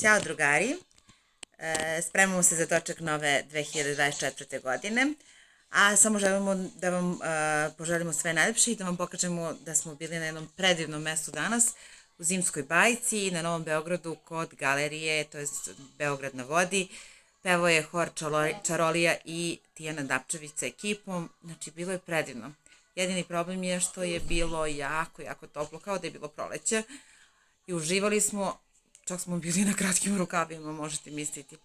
Ćao drugari, spremamo se za doček nove 2024. godine, a samo želimo da vam poželimo sve najlepše i da vam pokažemo da smo bili na jednom predivnom mestu danas, u Zimskoj bajci, na Novom Beogradu, kod galerije, to je Beograd na vodi. Pevao je hor Čarolija i Tijana Dapčević sa ekipom, znači bilo je predivno. Jedini problem je što je bilo jako toplo, kao da je bilo proleće i uživali smo. Čak smo bili na kratkim rukavima, možete misliti.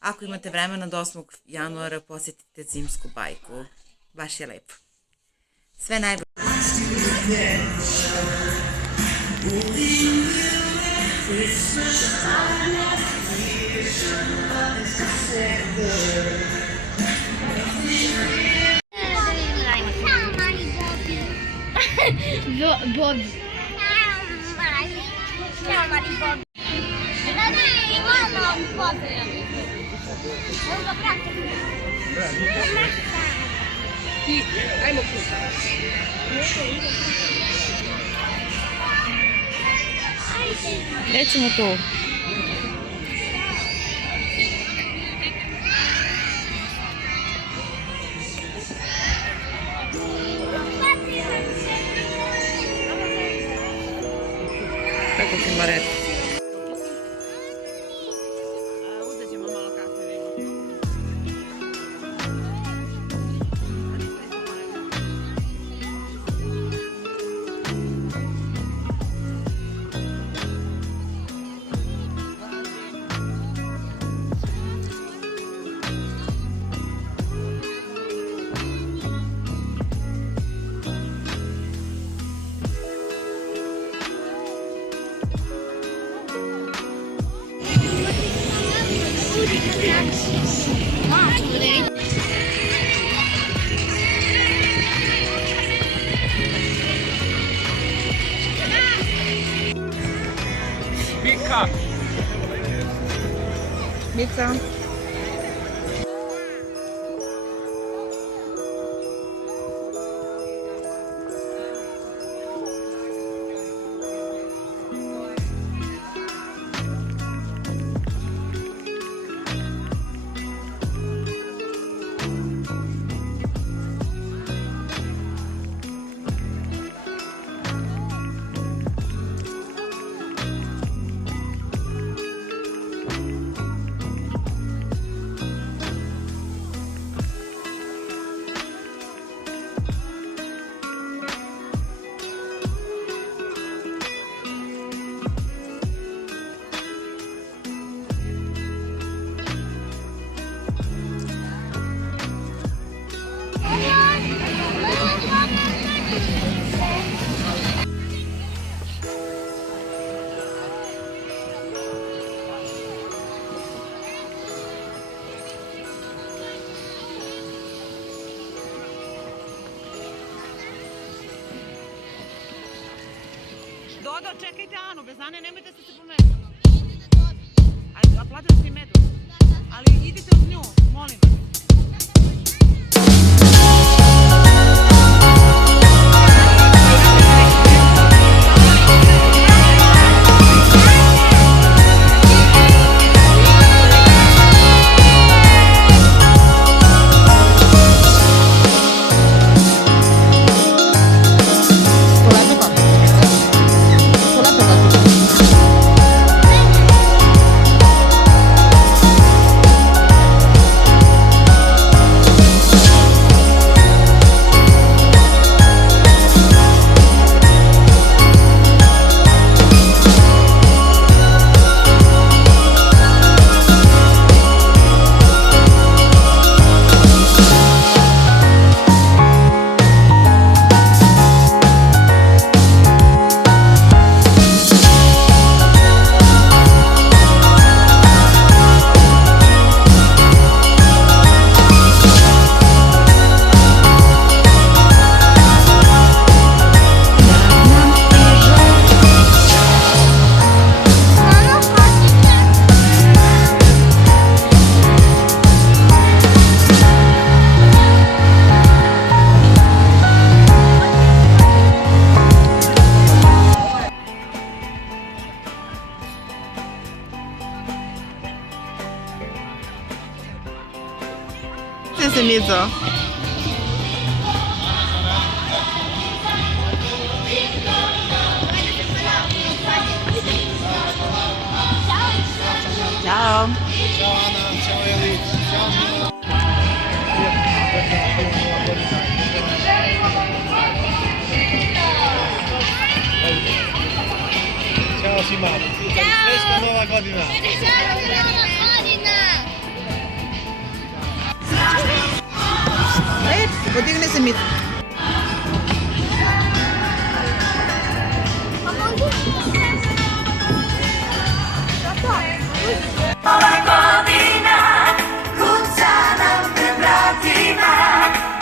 Ako imate vremena do 8. januara, posjetite Zimsku bajku. Baš je lepo. Sve najbolje. Bobi. Ciao Maribobi. Ajmo kuda. Nećemo to. Kako ćemo reći? Mica! Mica! Dodo, čekajte Anu, bez Ane nemojte se pomeriti. Ajde, platili ste medu. Ali idite uz nju, molim vas. Podigne se Mico. Ćao. Ćao Ana, ćao Eli, ćao Mila. Ćao svima. Srećna nova godina. Podigne se Mico. Ova godina kuća nam pred vratima,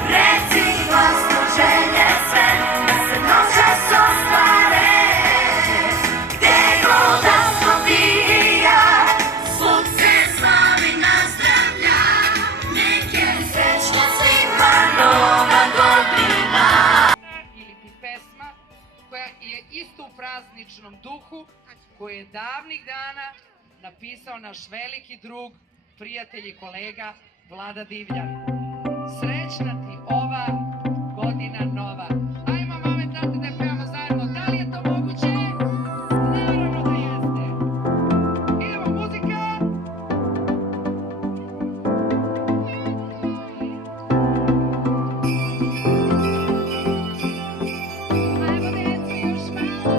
reci glasno želje sve, da se noćas ostvare. Gdje god da smo ti i ja, svud se slavi nazdravlja, nek je srećna svima nova godina. Ili ti pesma koja je isto u prazničnom duhu, koju je davnih dana napisao naš veliki drug, prijatelj i kolega Vlada Divljan. Srećna ti ova godina nova. Ajmo mame, tate da je pevamo zajedno. Da li je to moguće? Naravno da jeste. Idemo, muzika! Ajmo deco, još malo.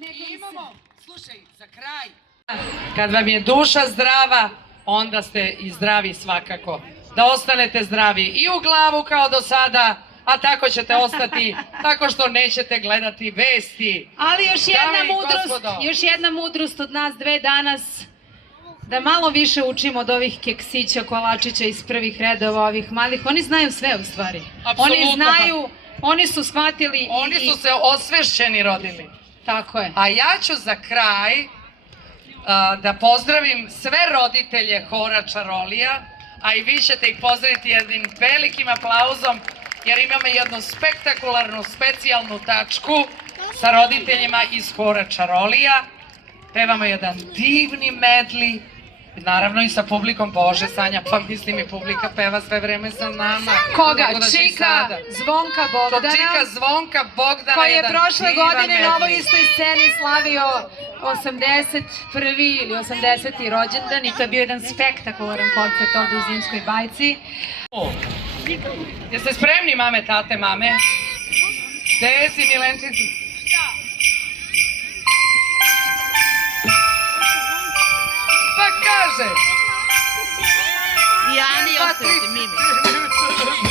I imamo, slušaj, za kraj. Kad vam je duša zdrava, onda ste i zdravi svakako. Da ostanete zdravi i u glavu kao do sada, a tako ćete ostati tako što nećete gledati vesti. Ali Dame još jedna mudrost od nas dve danas, da malo više učimo od ovih keksića, kolačića iz prvih redova, ovih malih. Oni znaju sve u stvari. Apsolutno. Oni znaju, oni su shvatili. Oni su se osvešćeni rodili. Tako je. A ja ću za kraj da pozdravim sve roditelje hora Čarolija, a i vi ćete ih pozdraviti jednim velikim aplauzom, jer imamo jednu spektakularnu, specijalnu tačku sa roditeljima iz hora Čarolija. Pevamo jedan divni medli, naravno i sa publikom. Bože, Sanja, pa mislim i publika peva sve vreme sa nama. Koga? Tako da će i Čika sada. Zvonka Bogdana. Čika Zvonka Bogdana, Koji je jedan prošle divan godine na ovoj medli. istoj sceni slavio 81. ili 80. rođendan i to je bio jedan spektakularan koncert ovde u Zimskoj bajci. Jeste spremni, mame, tate, mame? Gde si, Milenčić? Pa kaže! I Ani, ostavite Mimi.